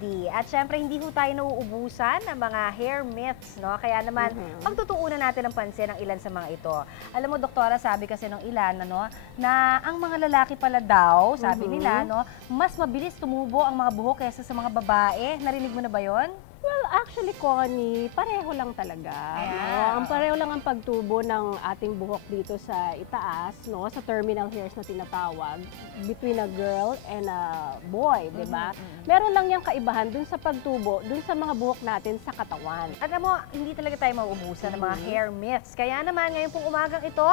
Heidi. At syempre, hindi ho tayo nauubusan ng mga hair myths, no? Kaya naman, pagtutuunan natin ang pansin ng ilan sa mga ito. Alam mo, doktora, sabi kasi ng ilan, ano, na ang mga lalaki pala daw, sabi nila, no, mas mabilis tumubo ang mga buhok kaysa sa mga babae. Narinig mo na ba yon? Well, actually, Connie, pareho lang talaga. No? Ang pareho lang ang pagtubo ng ating buhok dito sa itaas, no? Sa terminal hairs na tinatawag, between a girl and a boy, di ba? Meron lang yung kaibahan dun sa pagtubo, dun sa mga buhok natin sa katawan. At alam mo, hindi talaga tayo mauubusan ng mga hair myths. Kaya naman, ngayon pong umagang ito,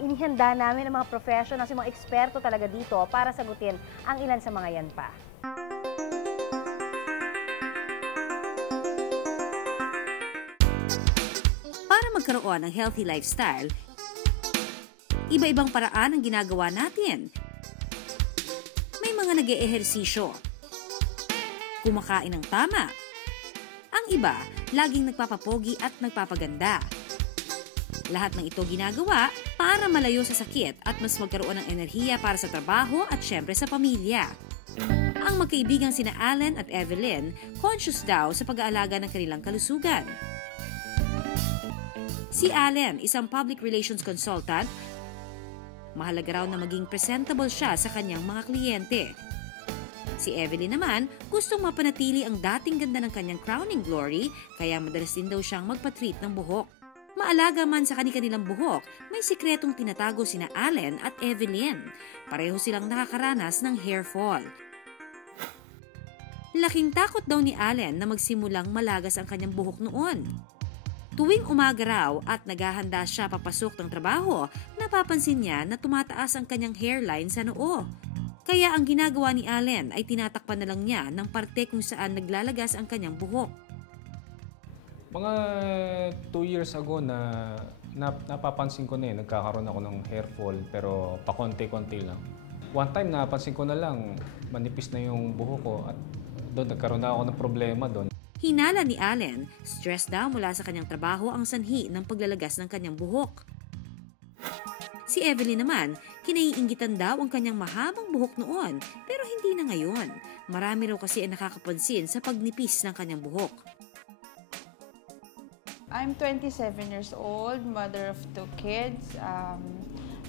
inihanda namin ng mga professionals, yung mga eksperto talaga dito para sagutin ang ilan sa mga yan pa. Magkaroon ng healthy lifestyle, iba-ibang paraan ang ginagawa natin. May mga nag-eehersisyo, kumakain ng tama. Ang iba, laging nagpapapogi at nagpapaganda. Lahat ng ito ginagawa para malayo sa sakit at mas magkaroon ng enerhiya para sa trabaho at syempre sa pamilya. Ang magkaibigang sina Allen at Evelyn, conscious daw sa pag-aalaga ng kanilang kalusugan. Si Allen, isang public relations consultant, mahalaga raw na maging presentable siya sa kanyang mga kliyente. Si Evelyn naman, gustong mapanatili ang dating ganda ng kanyang crowning glory, kaya madalas din daw siyang magpa-treat ng buhok. Maalaga man sa kanilang buhok, may sikretong tinatago sina Allen at Evelyn. Pareho silang nakakaranas ng hair fall. Laking takot daw ni Allen na magsimulang malagas ang kanyang buhok noon. Tuwing umaga raw at naghahanda siya papasok ng trabaho, napapansin niya na tumataas ang kanyang hairline sa noo. Kaya ang ginagawa ni Allen ay tinatakpan na lang niya ng parte kung saan naglalagas ang kanyang buhok. Mga 2 years ago napapansin ko na nagkakaroon ako ng hair fall pero pakonti-konti lang. One time napansin ko na lang manipis na yung buhok ko at doon nagkaroon na ako ng problema doon. Hinala ni Allen, stress daw mula sa kanyang trabaho ang sanhi ng paglalagas ng kanyang buhok. Si Evelyn naman, kinaiinggitan daw ang kanyang mahabang buhok noon, pero hindi na ngayon. Marami raw kasi ang nakakapansin sa pagnipis ng kanyang buhok. I'm 27 years old, mother of 2 kids.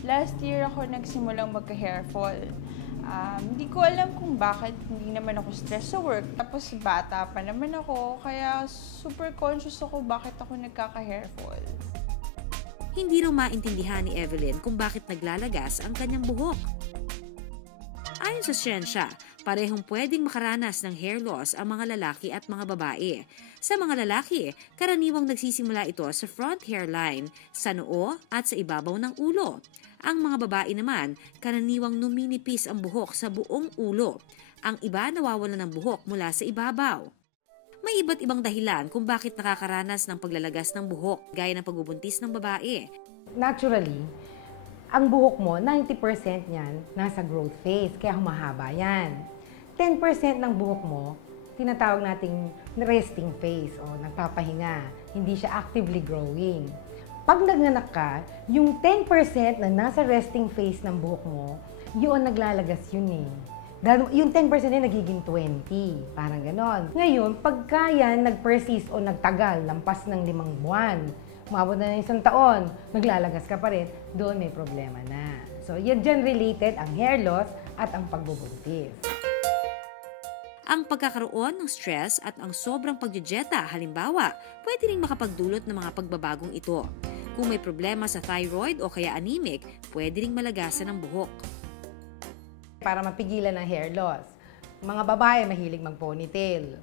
Last year ako nagsimulang magka-hair fall. Hindi ko alam kung bakit, hindi naman ako stress sa work. Tapos bata pa naman ako, kaya super conscious ako bakit ako nagkaka-hair fall. Hindi raw maintindihan ni Evelyn kung bakit naglalagas ang kanyang buhok. Ayon sa siyensya, parehong pwedeng makaranas ng hair loss ang mga lalaki at mga babae. Sa mga lalaki, karaniwang nagsisimula ito sa front hairline, sa noo at sa ibabaw ng ulo. Ang mga babae naman, karaniwang numinipis ang buhok sa buong ulo. Ang iba nawawalan ng buhok mula sa ibabaw. May iba't ibang dahilan kung bakit nakakaranas ng paglalagas ng buhok, gaya ng pagbubuntis ng babae. Naturally, ang buhok mo, 90% niyan nasa growth phase, kaya humahaba yan. 10% ng buhok mo, tinatawag nating resting phase o nagpapahinga. Hindi siya actively growing. Pag nagnganak ka, yung 10% na nasa resting phase ng buhok mo, yun naglalagas yun eh. Yung 10% na nagiging 20, parang ganon. Ngayon, pagka yan nag-persist o nagtagal, lampas ng 5 buwan, umabot na ng 1 taon, naglalagas ka pa rin, doon may problema na. So, yan dyan related ang hair loss at ang pagbubuntis. Ang pagkakaroon ng stress at ang sobrang pagjejeta, halimbawa, pwede ring makapagdulot ng mga pagbabagong ito. Kung may problema sa thyroid o kaya anemic, pwede ring malagasan ng buhok. Para mapigilan ang hair loss, mga babae mahilig mag-ponytail.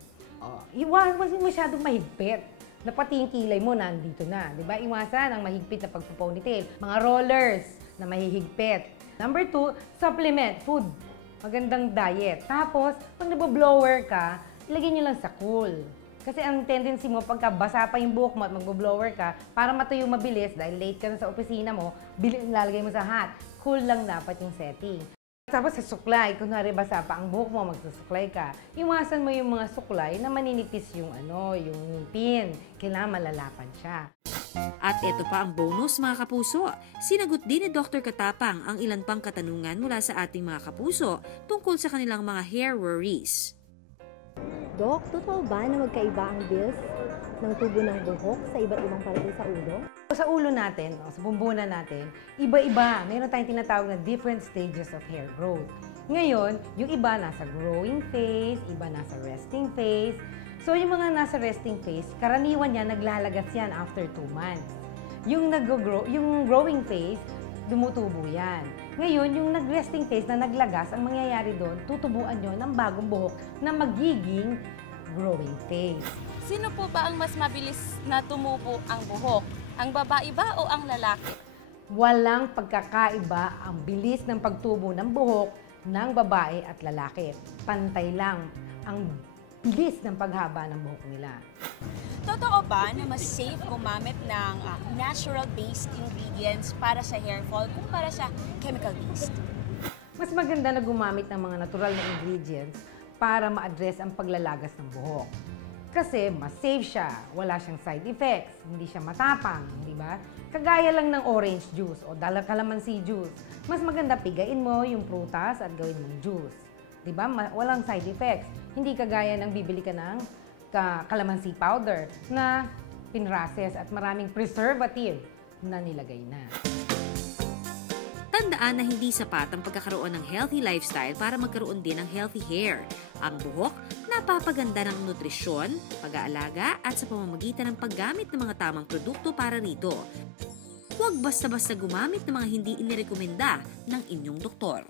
Iwasan mo masyadong mahigpit. Na pati yung kilay mo nandito na, di ba? Iwasan ang mahigpit na pagpo-ponytail. Mga rollers na mahihigpit. Number 2, supplement, food. Magandang diet. Tapos, pag nagbo-blower ka, ilagay nyo lang sa cool. Kasi ang tendency mo, pagka basa pa yung buhok mo at magbo-blower ka, para matuyo mabilis, dahil late ka na sa opisina mo, lalagay mo sa hot. Cool lang dapat yung setting. Tapos sa suklay, kunwari basa pa ang buhok mo, magsusuklay ka. Iwasan mo yung mga suklay na maninipis yung yung ngipin. Kailangan malalapan siya. At ito pa ang bonus mga kapuso. Sinagot din ni Dr. Katapang ang ilan pang katanungan mula sa ating mga kapuso tungkol sa kanilang mga hair worries. Dok, totoo ba na magkaiba ang bills ng tubo ng buhok sa iba't ibang parte sa ulo? Sa ulo natin, sa bumbunan natin, iba-iba. Meron tayong tinatawag na different stages of hair growth. Ngayon, yung iba nasa growing phase, iba nasa resting phase. So, yung mga nasa resting phase, karaniwan yan, naglalagas yan after 2 months. Yung growing phase, dumutubo yan. Ngayon, yung nag-resting phase na naglagas, ang mangyayari doon, tutubuan nyo ng bagong buhok na magiging growing phase. Sino po ba ang mas mabilis na tumubo ang buhok? Ang babae ba o ang lalaki? Walang pagkakaiba ang bilis ng pagtubo ng buhok ng babae at lalaki. Pantay lang ang bilis ng paghaba ng buhok nila. Totoo ba na mas safe gumamit ng natural-based ingredients para sa hair fall kumpara sa chemical-based? Mas maganda na gumamit ng mga natural na ingredients para ma-address ang paglalagas ng buhok. Kasi mas safe siya, wala siyang side effects, hindi siya matapang, di ba? Kagaya lang ng orange juice o calamansi juice. Mas maganda pigain mo yung prutas at gawin mong juice. Di ba? Walang side effects. Hindi kagaya ng bibili ka ng calamansi powder na pinrases at maraming preservative na nilagay na. Tandaan na hindi sapat ang pagkakaroon ng healthy lifestyle para magkaroon din ng healthy hair. Ang buhok, napapaganda ng nutrisyon, pag-aalaga at sa pamamagitan ng paggamit ng mga tamang produkto para rito. Huwag basta-basta gumamit ng mga hindi inirekomenda ng inyong doktor.